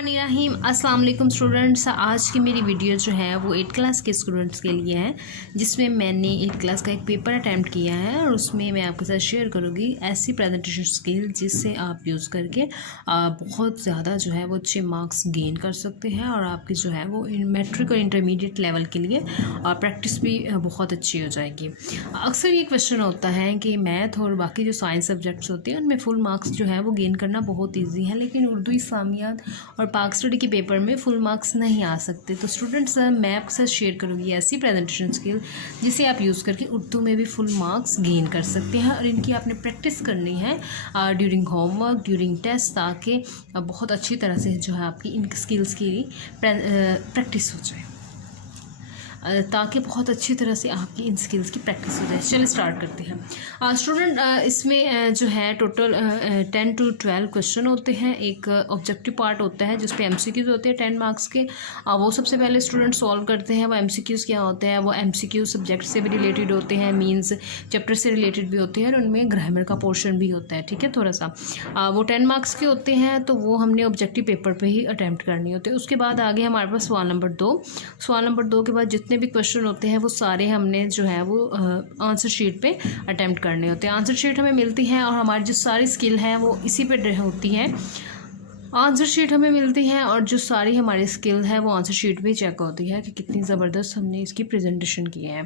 बिस्मिल्लाहिर्रहमानिर्रहीम। अस्सलाम वालेकुम स्टूडेंट्स। आज की मेरी वीडियो जो है वो 8 क्लास के स्टूडेंट्स के लिए है, जिसमें मैंने 8 क्लास का एक पेपर अटैम्प्ट किया है और उसमें मैं आपके साथ शेयर करूँगी ऐसी प्रेजेंटेशन स्किल जिससे आप यूज़ करके बहुत ज़्यादा जो है वो अच्छे मार्क्स गेन कर सकते हैं और आपकी जो है वो मैट्रिक और इंटरमीडिएट लेवल के लिए प्रैक्टिस भी बहुत अच्छी हो जाएगी। अक्सर ये क्वेश्चन होता है कि मैथ और बाकी जो साइंस सब्जेक्ट्स होते हैं उनमें फुल मार्क्स जो है वो गेन करना बहुत ईजी है, लेकिन उर्दू इस्लामियात और पाक स्टडी के पेपर में फुल मार्क्स नहीं आ सकते। तो स्टूडेंट्स मैं आपके साथ शेयर करूँगी ऐसी प्रेजेंटेशन स्किल जिसे आप यूज़ करके उर्दू में भी फुल मार्क्स गेन कर सकते हैं और इनकी आपने प्रैक्टिस करनी है ड्यूरिंग होमवर्क, ड्यूरिंग टेस्ट, ताकि बहुत अच्छी तरह से जो है आपकी इन स्किल्स की प्रैक्टिस हो जाए, ताकि बहुत अच्छी तरह से आपकी इन स्किल्स की प्रैक्टिस हो जाए। चलिए स्टार्ट करते हैं। स्टूडेंट इसमें जो है टोटल 10 to 12 क्वेश्चन होते हैं। एक ऑब्जेक्टिव पार्ट होता है जिस पे MCQs होते हैं 10 मार्क्स के। वो सबसे पहले स्टूडेंट सॉल्व करते हैं। वो MCQs क्या होते हैं, वो MCQ सब्जेक्ट से भी रिलेटेड होते हैं, मीन्स चैप्टर से रिलेटेड भी होते हैं और उनमें ग्रामर का पोर्शन भी होता है। ठीक है, थोड़ा सा वो 10 मार्क्स के होते हैं, तो वो हमने ऑब्जेक्टिव पेपर पर ही अटैम्प्ट करनी होती है। उसके बाद आगे हमारे पास सवाल नंबर 2। सवाल नंबर 2 के बाद जितने भी क्वेश्चन होते हैं वो सारे हमने जो है वो आंसर शीट पे अटेम्प्ट करने होते हैं। आंसर शीट हमें मिलती है और हमारी जो सारी स्किल है वो इसी पे होती है। आंसर शीट हमें मिलती है और जो सारी हमारी स्किल है वो आंसर शीट भी चेक होती है कि कितनी ज़बरदस्त हमने इसकी प्रेजेंटेशन की है।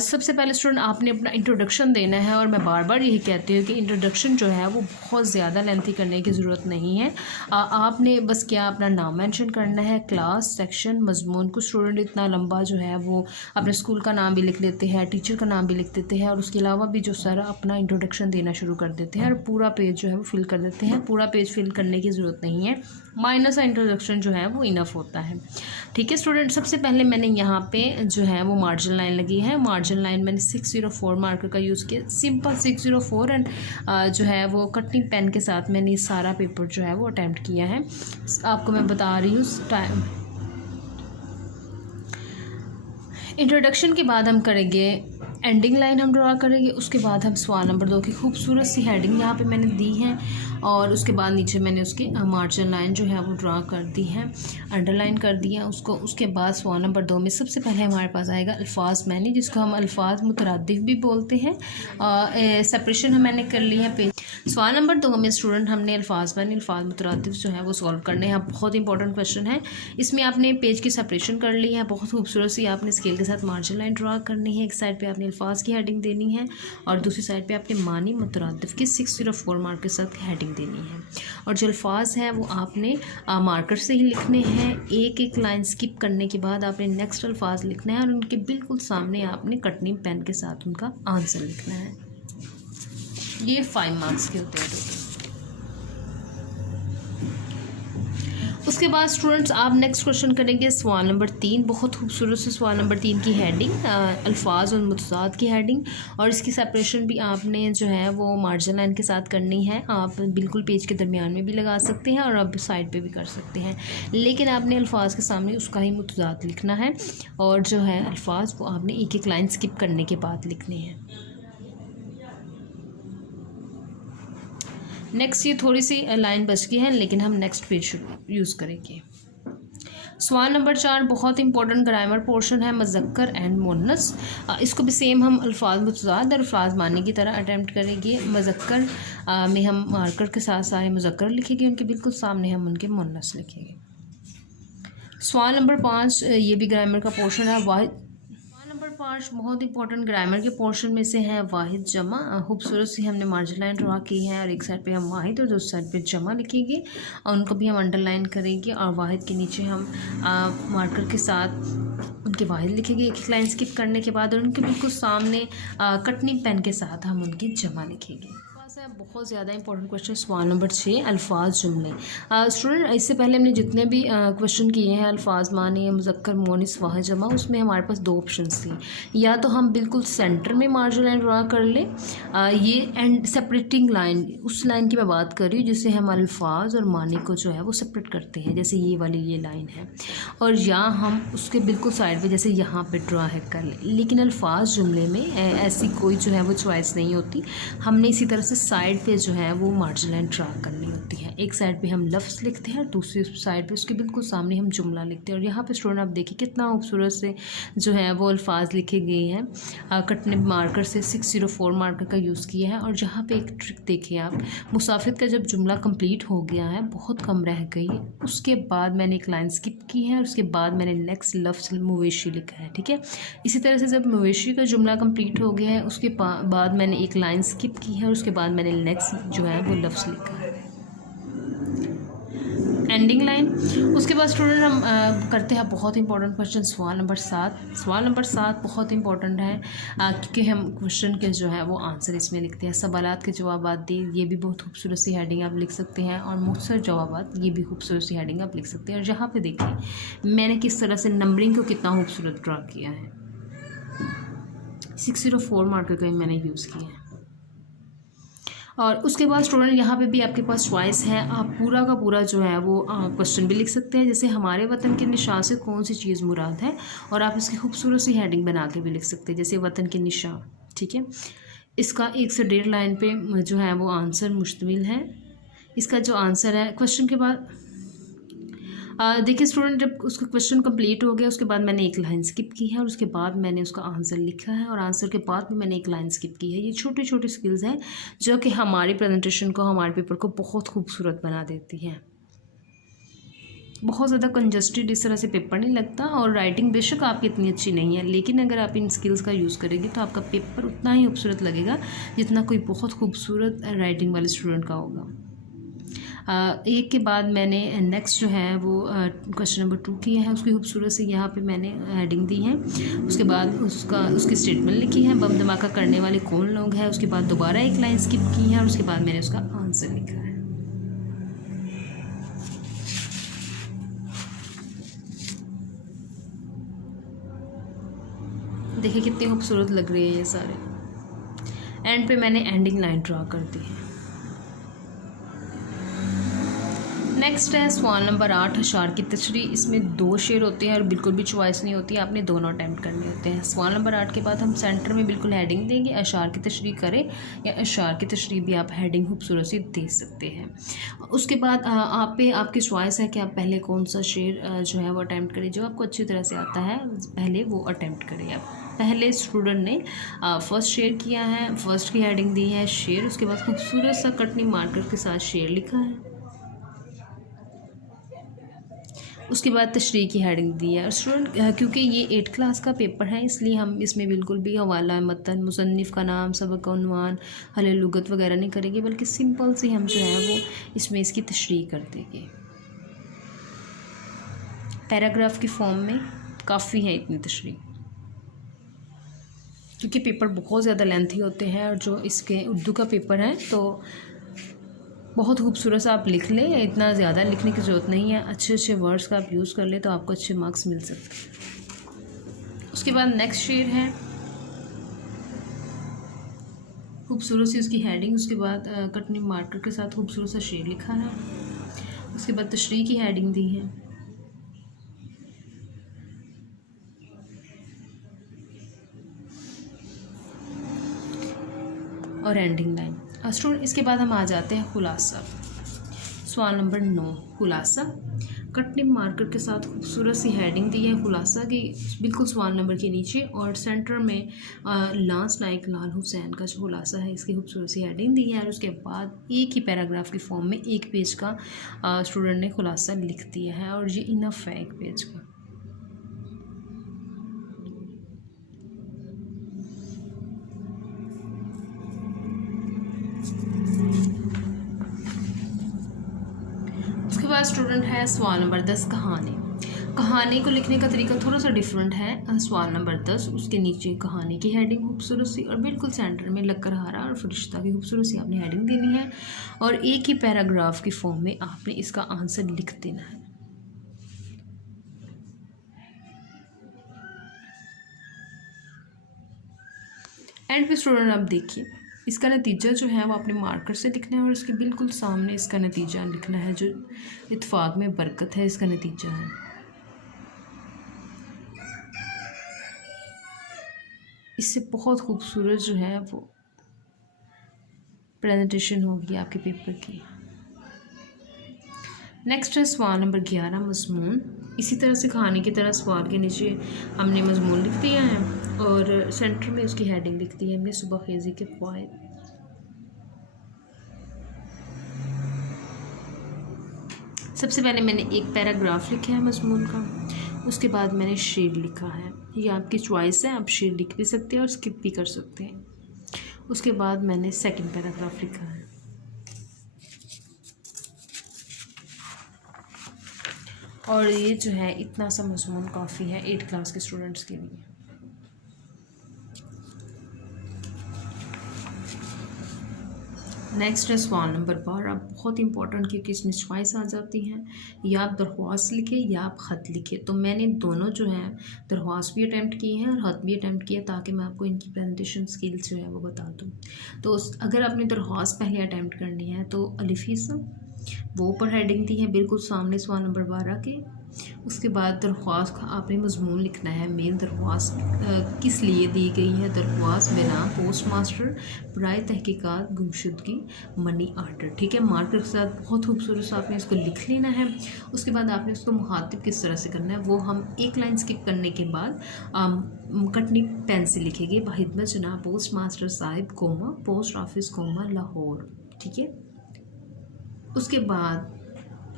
सबसे पहले स्टूडेंट आपने अपना इंट्रोडक्शन देना है और मैं बार बार यही कहती हूँ कि इंट्रोडक्शन जो है वो बहुत ज़्यादा लेंथी करने की ज़रूरत नहीं है। आपने बस क्या अपना नाम मेंशन करना है, क्लास, सेक्शन, मजमून। कुछ स्टूडेंट इतना लंबा जो है वो अपने स्कूल का नाम भी लिख लेते हैं, टीचर का नाम भी लिख देते हैं और उसके अलावा भी जो सारा अपना इंट्रोडक्शन देना शुरू कर देते हैं और पूरा पेज जो है वो फिल कर देते हैं। पूरा पेज फिल करने की ज़रूरत नहीं है, माइनस इंट्रोडक्शन जो है वो इनफ होता है। ठीक है स्टूडेंट, सबसे पहले मैंने यहाँ पे जो है वो मार्जिन लाइन लगी है। मार्जिन लाइन मैंने 604 मार्कर का यूज़ किया, सिंपल 604, एंड जो है वो कटिंग पेन के साथ मैंने सारा पेपर जो है वो अटैम्प्ट किया है। आपको मैं बता रही हूँ टाइम। इंट्रोडक्शन के बाद हम करेंगे एंडिंग लाइन, हम ड्रा करेंगे। उसके बाद हम सवाल नंबर 2 की खूबसूरत सी हेडिंग यहाँ पे मैंने दी है और उसके बाद नीचे मैंने उसकी मार्जिन लाइन जो है वो ड्रा कर दी है, अंडरलाइन कर दिया उसको। उसके बाद सवाल नंबर 2 में सबसे पहले हमारे पास आएगा अल्फाज मैनी, जिसको हम अल्फाज मुतरादिफ भी बोलते हैं। सेपरेशन मैंने कर ली है पेज। सवाल नंबर 2 में स्टूडेंट हमने अल्फाज मैनी, अल्फाज मुतरादिफ जो है वो सॉल्व करने हैं। बहुत इंपॉर्टेंट क्वेश्चन है। इसमें आपने पेज की सेपरेशन कर ली है, बहुत खूबसूरत सी आपने स्केल के साथ मार्जिन लाइन ड्रा करनी है। एक साइड पे आपने अल्फाज की हेडिंग देनी है और दूसरी साइड पे आपने मानी मुतरादिफ की 604 मार्क के साथ हेडिंग देनी है। और जो अल्फाज हैं वो आपने मार्कर से ही लिखने हैं। एक एक लाइन स्किप करने के बाद आपने नेक्स्ट अल्फाज लिखना है और उनके बिल्कुल सामने आपने कटनी पेन के साथ उनका आंसर लिखना है। ये 5 मार्क्स के होते हैं टोटल। उसके बाद स्टूडेंट्स आप नेक्स्ट क्वेश्चन करेंगे सवाल नंबर 3। बहुत खूबसूरत से सवाल नंबर 3 की हेडिंग, अल्फाज और मुतज़ाद की हेडिंग, और इसकी सेपरेशन भी आपने जो है वो मार्जिन लाइन के साथ करनी है। आप बिल्कुल पेज के दरमियान में भी लगा सकते हैं और आप साइड पे भी कर सकते हैं, लेकिन आपने अल्फाज के सामने उसका ही मुतज़ाद लिखना है और जो है अल्फाज वो आपने एक एक लाइन स्किप करने के बाद लिखने हैं। नेक्स्ट ये थोड़ी सी लाइन बच गई है, लेकिन हम नेक्स्ट पेज यूज़ करेंगे। सवाल नंबर 4 बहुत इंपॉर्टेंट ग्रामर पोर्शन है, मुज़क्कर एंड मुन्नस। इसको भी सेम हम अल्फाज मुतज़ाद और अल्फाज मानी की तरह अटैम्प्ट करेंगे। मुज़क्कर में हम मार्कर के साथ सारे मुज़क्कर लिखेंगे, उनके बिल्कुल सामने हम उनके मुन्नस लिखेंगे। सवाल नंबर 5 ये भी ग्रामर का पोर्शन है। वाहिद 5 बहुत इंपॉर्टेंट ग्रामर के पोर्शन में से है वाहिद जमा। खूबसूरत सी हमने मार्जिन लाइन ड्रा की है और एक साइड पे हम वाहिद और दूसरी साइड पे जमा लिखेंगे और उनको भी हम अंडरलाइन करेंगे और वाहिद के नीचे हम मार्कर के साथ उनके वाहिद लिखेंगे एक एक लाइन स्किप करने के बाद, और उनके बिल्कुल सामने कटनी पेन के साथ हम उनकी जमा लिखेंगे। बहुत ज़्यादा इंपॉर्टेंट क्वेश्चन सवाल नंबर 6 अल्फाज जुमले। स्टूडेंट इससे पहले हमने जितने भी क्वेश्चन किए हैं अल्फाज मानी, मुज़क्कर, मोनिस, वाहिद जमा, उसमें हमारे पास 2 ऑप्शंस थी। या तो हम बिल्कुल सेंटर में मार्जिन लाइन ड्रा कर लें, ये एंड सेपरेटिंग लाइन, उस लाइन की मैं बात कर रही हूँ जिससे हम अल्फाज और मानी को जो है वो सेपरेट करते हैं, जैसे ये वाली ये लाइन है, और या हम उसके बिल्कुल साइड पे जैसे यहाँ पे ड्रा है कर लें। लेकिन अल्फाज जुमले में ऐसी कोई जो है वो चॉइस नहीं होती, हमने इसी तरह से साइड पे जो है वो मार्जिन लाइन ड्रा करनी होती है। एक साइड पे हम लफ्ज़ लिखते हैं और दूसरी साइड पे उसके बिल्कुल सामने हम जुमला लिखते हैं। और यहाँ पे स्टूडेंट आप देखिए कितना खूबसूरत से जो है वो अल्फाज लिखे गए हैं। कटने मार्कर से 604 मार्कर का यूज़ किया है। और जहाँ पे एक ट्रिक देखिए आप, मुसाफिर का जब जुमला कंप्लीट हो गया है, बहुत कम रह गई, उसके बाद मैंने एक लाइन स्किप की है और उसके बाद मैंने नेक्स्ट लफ्ज़ मवेशी लिखा है। ठीक है, इसी तरह से जब मवेशी का जुमला कंप्लीट हो गया है उसके बाद मैंने एक लाइन स्किप की है और उसके बाद मैंने नेक्स्ट जो है वो लफ्ज़ लिखा है, एंडिंग लाइन। उसके बाद स्टूडेंट हम करते हैं बहुत इंपॉर्टेंट क्वेश्चन, सवाल नंबर 7। सवाल नंबर 7 बहुत इंपॉर्टेंट है क्योंकि हम क्वेश्चन के जो है वो आंसर इसमें लिखते हैं। सवालात के जवाब दे, ये भी बहुत खूबसूरत सी हेडिंग आप लिख सकते हैं। और मुख्तसर जवाब, ये भी खूबसूरत सी हेडिंग आप लिख सकते हैं। और यहाँ पे देखिए मैंने किस तरह से नंबरिंग को कितना खूबसूरत ड्रा किया है। 604 मार्कर का मैंने यूज़ किया है। और उसके बाद स्टूडेंट यहाँ पे भी आपके पास चॉइस है, आप पूरा का पूरा जो है वो क्वेश्चन भी लिख सकते हैं, जैसे हमारे वतन के निशान से कौन सी चीज़ मुराद है। और आप इसकी खूबसूरत सी हेडिंग बना के भी लिख सकते हैं, जैसे वतन के निशान। ठीक है, इसका 1 से 1.5 लाइन पे जो है वो आंसर मुश्तमिल है। इसका जो आंसर है क्वेश्चन के बाद देखिए स्टूडेंट, जब उसका क्वेश्चन कंप्लीट हो गया उसके बाद मैंने एक लाइन स्किप की है और उसके बाद मैंने उसका आंसर लिखा है और आंसर के बाद भी मैंने एक लाइन स्किप की है। ये छोटी छोटी स्किल्स हैं जो कि हमारी प्रेजेंटेशन को, हमारे पेपर को बहुत खूबसूरत बना देती हैं। बहुत ज़्यादा कंजस्टेड इस तरह से पेपर नहीं लगता। और राइटिंग बेशक आपकी इतनी अच्छी नहीं है, लेकिन अगर आप इन स्किल्स का यूज़ करेंगे तो आपका पेपर उतना ही खूबसूरत लगेगा जितना कोई बहुत खूबसूरत राइटिंग वाले स्टूडेंट का होगा। एक के बाद मैंने नेक्स्ट जो है वो क्वेश्चन नंबर 2 किया है, उसकी खूबसूरत से यहाँ पे मैंने हेडिंग दी है। उसके बाद उसकी स्टेटमेंट लिखी है, बम धमाका करने वाले कौन लोग हैं। उसके बाद दोबारा एक लाइन स्किप की है और उसके बाद मैंने उसका आंसर लिखा है। देखिए कितनी खूबसूरत लग रही है ये सारे। एंड पे मैंने एंडिंग लाइन ड्रा कर दी है। नेक्स्ट है सवाल नंबर 8, अशार की तशरीह। इसमें 2 शेर होते हैं और बिल्कुल भी चॉइस नहीं होती है, आपने दोनों अटैम्प्ट करने होते हैं। सवाल नंबर 8 के बाद हम सेंटर में बिल्कुल हेडिंग देंगे, अशार की तशरीह करें, या अशार की तशरीह भी आप हेडिंग खूबसूरत से दे सकते हैं। उसके बाद आप पे आपकी चॉइस है कि आप पहले कौन सा शेर जो है वो अटैम्प्ट करें, जो आपको अच्छी तरह से आता है पहले वो अटैम्प्ट करें आप। पहले स्टूडेंट ने फर्स्ट शेर किया है, फर्स्ट की हेडिंग दी है शेर, उसके बाद खूबसूरत सा कटनी मार्कर के साथ शेर लिखा है, उसके बाद तशरीह की हेडिंग दी है। और स्टूडेंट क्योंकि ये 8 क्लास का पेपर है इसलिए हम इसमें बिल्कुल भी हवाला, मतन, मुसन्निफ़ का नाम, सबक का उन्वान, हल लुगत वगैरह नहीं करेंगे, बल्कि सिंपल सी हम जो है वो इसमें इसकी तशरीह कर देंगे। पैराग्राफ की फॉर्म में काफ़ी है इतनी तशरीह, क्योंकि पेपर बहुत ज़्यादा लेंथी होते हैं। और जो इसके उर्दू का पेपर है तो बहुत खूबसूरत सा आप लिख लें, इतना ज़्यादा लिखने की ज़रूरत नहीं है, अच्छे अच्छे वर्ड्स का आप यूज़ कर ले तो आपको अच्छे मार्क्स मिल सकते हैं। उसके बाद नेक्स्ट शेर है, खूबसूरत सी उसकी हेडिंग, उसके बाद कटनी मार्कर के साथ खूबसूरत सा शेर लिखा है, उसके बाद तशरीह की हेडिंग दी है, और एंडिंग लाइन। स्टूडेंट इसके बाद हम आ जाते हैं खुलासा। सवाल नंबर 9, खुलासा। कटनी मार्कर के साथ खूबसूरत सी हेडिंग दी है खुलासा की बिल्कुल सवाल नंबर के नीचे, और सेंटर में लांस नाइक लाल हुसैन का जो खुलासा है इसकी खूबसूरत सी हेडिंग दी है। और उसके बाद एक ही पैराग्राफ की फॉर्म में 1 पेज का स्टूडेंट ने खुलासा लिख दिया है, और ये इनफ है 1 पेज का। उसके बाद स्टूडेंट है सवाल नंबर 10, कहानी। कहानी को लिखने का तरीका थोड़ा सा डिफरेंट है। सवाल नंबर 10, उसके नीचे कहानी की हेडिंग खूबसूरत सी, और बिल्कुल सेंटर में लकड़हारा और फरिश्ता की खूबसूरत सी आपने हेडिंग देनी है, और एक ही पैराग्राफ की फॉर्म में आपने इसका आंसर लिख देना है। एंड पे स्टूडेंट आप देखिए इसका नतीजा जो है वो अपने मार्कर से लिखना है, और इसके बिल्कुल सामने इसका नतीजा लिखना है, जो इत्फाक में बरकत है इसका नतीजा है। इससे बहुत खूबसूरत जो है वो प्रेजेंटेशन होगी आपके पेपर की। नेक्स्ट है सवाल नंबर 11 मजमून। इसी तरह से खाने की तरह सवाल के नीचे हमने मजमून लिख दिया है और सेंटर में उसकी हेडिंग लिख दी है हमने सुबह खेजी के फ़वाइद। सबसे पहले मैंने एक पैराग्राफ लिखा है मजमून का, उसके बाद मैंने शेर लिखा है। ये आपकी चॉइस है, आप शेर लिख भी सकते हैं और स्किप भी कर सकते हैं। उसके बाद मैंने सेकंड पैराग्राफ लिखा है और ये जो है इतना सा मजमून काफ़ी है 8 क्लास के स्टूडेंट्स के लिए। नेक्स्ट है सवाल नंबर 12, बहुत इंपॉर्टेंट क्योंकि इसमें चॉइस आ जाती हैं। या आप दरख्वास्त लिखे या आप ख़त लिखे। तो मैंने दोनों जो हैं दरख्वास्त भी अटैम्प्ट की हैं और ख़त भी अटैम्प्ट किया ताकि मैं आपको इनकी प्रेजेंटेशन स्किल्स जो है वो बता दूँ। तो अगर आपने दरख्वास्त पहले अटैम्प्ट करनी है तो अलिफिस वो ऊपर हेडिंग दी है बिल्कुल सामने सवाल नंबर 12 के। उसके बाद दरख्वास्त का आपने मजमून लिखना है। मेन दरख्वास्त किस लिए दी गई है? दरख्वास्त बिना पोस्ट मास्टर बराए तहकीकात गुमशुदगी मनी आर्डर। ठीक है, मार्कर के साथ बहुत खूबसूरत से आपने इसको लिख लेना है। उसके बाद आपने उसको मुखातिब किस तरह से करना है वो हम एक लाइन स्किप करने के बाद कटनी पेन से लिखेंगे। बाहिदमत जनाब पोस्ट मास्टर साहिब comma post office comma Lahore. ठीक है, उसके बाद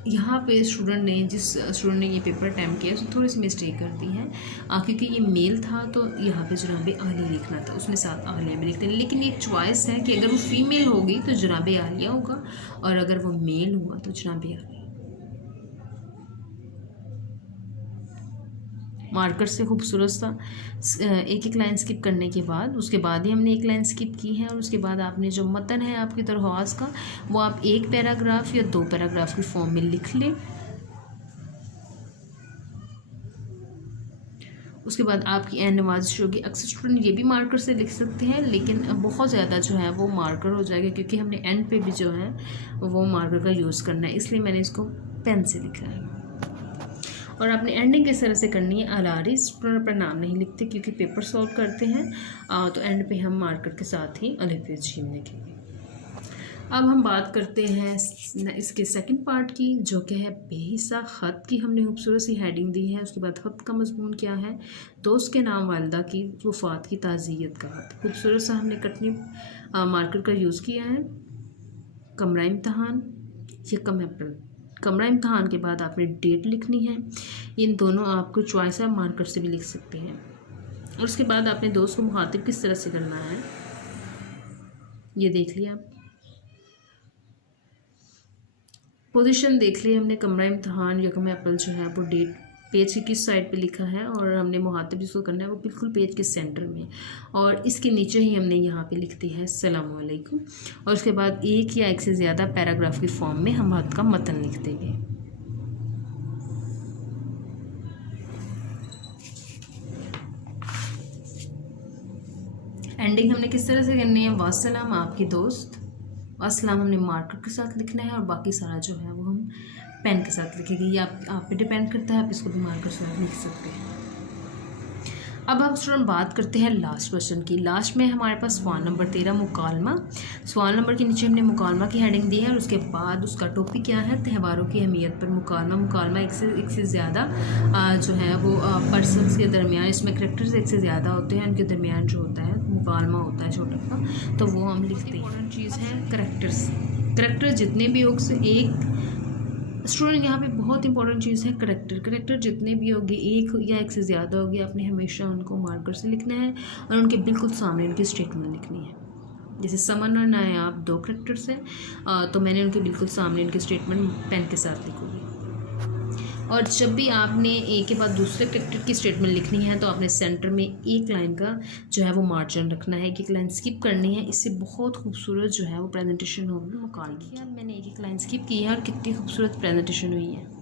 यहाँ पे स्टूडेंट ने जिस स्टूडेंट ने ये पेपर अटैम्प्ट किया उसने थोड़ी सी मिस्टेक कर दी है क्योंकि ये मेल था तो यहाँ पे जनाब आलिया लिखना था, उसमें साथ आलिया भी लिखते हैं। लेकिन एक चॉइस है कि अगर वो फीमेल होगी तो जनाब आलिया होगा और अगर वो मेल हुआ तो जनाब आलिया। मार्कर से खूबसूरत सा एक एक लाइन स्किप करने के बाद उसके बाद ही हमने एक लाइन स्किप की है और उसके बाद आपने जो मतन है आपकी दरख्वास्त का वो आप एक पैराग्राफ या 2 पैराग्राफ की फॉर्म में लिख लें। उसके बाद आपकी एंड नवाजिश होगी। अक्सर स्टूडेंट ये भी मार्कर से लिख सकते हैं लेकिन बहुत ज़्यादा जो है वो मार्कर हो जाएगा क्योंकि हमने एंड पे भी जो है वो मार्कर का यूज़ करना है, इसलिए मैंने इसको पेन से लिखा है। और आपने एंडिंग किस तरह से करनी है? अलारी स्टूडेंट अपना नाम नहीं लिखते क्योंकि पेपर सॉल्व करते हैं तो एंड पे हम मार्कर के साथ ही अलिफ जीम लिखेंगे। अब हम बात करते हैं इसके सेकंड पार्ट की जो कि है बेहिस्सा ख़त की। हमने खूबसूरत सी हेडिंग दी है। उसके बाद ख़त का मजमून क्या है? दोस्त के नाम वालिदा की वफ़ात की ताज़ियत का ख़त। खूबसूरत सा हमने कटनी मार्कर का यूज़ किया है। कमरा इम्तहान 1 अप्रैल। कमरा इम्तहान के बाद आपने डेट लिखनी है। इन दोनों आपको चॉइस है, मार्कर से भी लिख सकते हैं। और उसके बाद आपने दोस्त को मुखातिब किस तरह से करना है ये देख लिया। पोजीशन देख ली हमने। कमरा इम्तहान 1 अप्रैल जो है वो डेट पेज की किस साइड पे लिखा है और हमने मुखातिब जिसको करना है वो बिल्कुल पेज के सेंटर में और इसके नीचे ही हमने यहाँ पे लिख दी है अस्सलाम वालेकुम। और उसके बाद एक या एक से ज़्यादा पैराग्राफ की फॉर्म में हम ख़त का मतन लिख देंगे। एंडिंग हमने किस तरह से करनी है? वास्सलाम आपकी दोस्त। वास्सलाम हमने मार्कर के साथ लिखना है और बाकी सारा जो है वो हम पेन के साथ लिखेंगे। ये आप पे डिपेंड करता है, आप इसको भी मार्कर से लिख सकते हैं। अब हम स्टूडेंट बात करते हैं लास्ट क्वेश्चन की। लास्ट में हमारे पास सवाल नंबर 13 मुकालमा। सवाल नंबर के नीचे हमने मुकालमा की हेडिंग दी है और उसके बाद उसका टॉपिक क्या है? त्योहारों की अहमियत पर मुकालमा। मुकालमा एक से ज़्यादा जो है वो पर्सनस के दरमियान, इसमें करेक्टर्स एक से ज़्यादा होते हैं, उनके दरमियान जो होता है मुकालमा होता है छोटा सा, तो वो हम लिखते हैं। इंपॉर्टेंट चीज़ है करेक्टर्स। करेक्टर जितने भी हो एक स्टूडेंट यहाँ पे बहुत इंपॉर्टेंट चीज़ है करेक्टर जितने भी होगी एक या एक से ज़्यादा होगी आपने हमेशा उनको मार्कर से लिखना है और उनके बिल्कुल सामने उनकी स्टेटमेंट लिखनी है। जैसे समन और नायाब 2 करेक्टर्स हैं तो मैंने उनके बिल्कुल सामने उनकी स्टेटमेंट पेन के साथ लिखूँगी। और जब भी आपने एक के बाद दूसरे करेक्टर की स्टेटमेंट लिखनी है तो आपने सेंटर में एक लाइन का जो है वो मार्जिन रखना है, एक लाइन स्किप करनी है। इससे बहुत खूबसूरत जो है वो प्रेजेंटेशन होगी मुकाल की। अब मैंने एक लाइन स्किप की है और कितनी खूबसूरत प्रेजेंटेशन हुई है।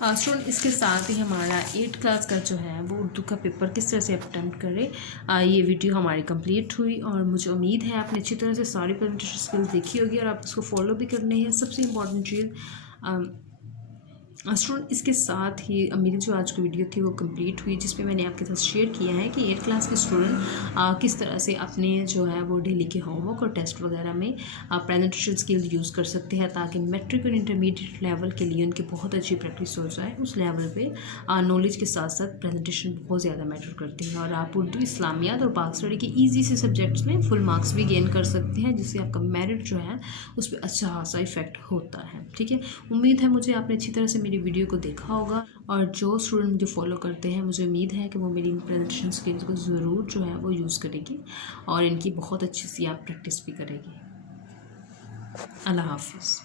स्टूडेंट इसके साथ ही हमारा 8th क्लास का जो है वो उर्दू का पेपर किस तरह से अटेम्प्ट करें, ये वीडियो हमारी कंप्लीट हुई और मुझे उम्मीद है आपने अच्छी तरह से सारी प्रेजेंटेशन स्किल्स देखी होगी और आप उसको फॉलो भी करने हैं। सबसे इम्पॉर्टेंट चीज़ स्टूडेंट इसके साथ ही मेरी जो आज की वीडियो थी वो कंप्लीट हुई, जिसमें मैंने आपके साथ शेयर किया है कि 8th क्लास के स्टूडेंट किस तरह से अपने जो है वो डेली के होमवर्क और टेस्ट वगैरह में प्रेजेंटेशन स्किल यूज़ कर सकते हैं, ताकि मैट्रिक और इंटरमीडिएट लेवल के लिए उनकी बहुत अच्छी प्रैक्टिस हो जाए। उस लेवल पे नॉलेज के साथ साथ प्रेजेंटेशन बहुत ज़्यादा मैटर करती है और आप उर्दू, इस्लामियात और पाक स्टडी के ईजी से सब्जेक्ट्स में फुल मार्क्स भी गेन कर सकते हैं, जिससे आपका मेरिट जो है उस पर अच्छा खासा इफेक्ट होता है। ठीक है, उम्मीद है मुझे आपने अच्छी तरह से मेरी वीडियो को देखा होगा और जो स्टूडेंट मुझे फॉलो करते हैं मुझे उम्मीद है कि वो मेरी प्रेजेंटेशन स्किल्स को ज़रूर जो है वो यूज़ करेगी और इनकी बहुत अच्छी सी आप प्रैक्टिस भी करेगी। अल्लाह हाफिज़।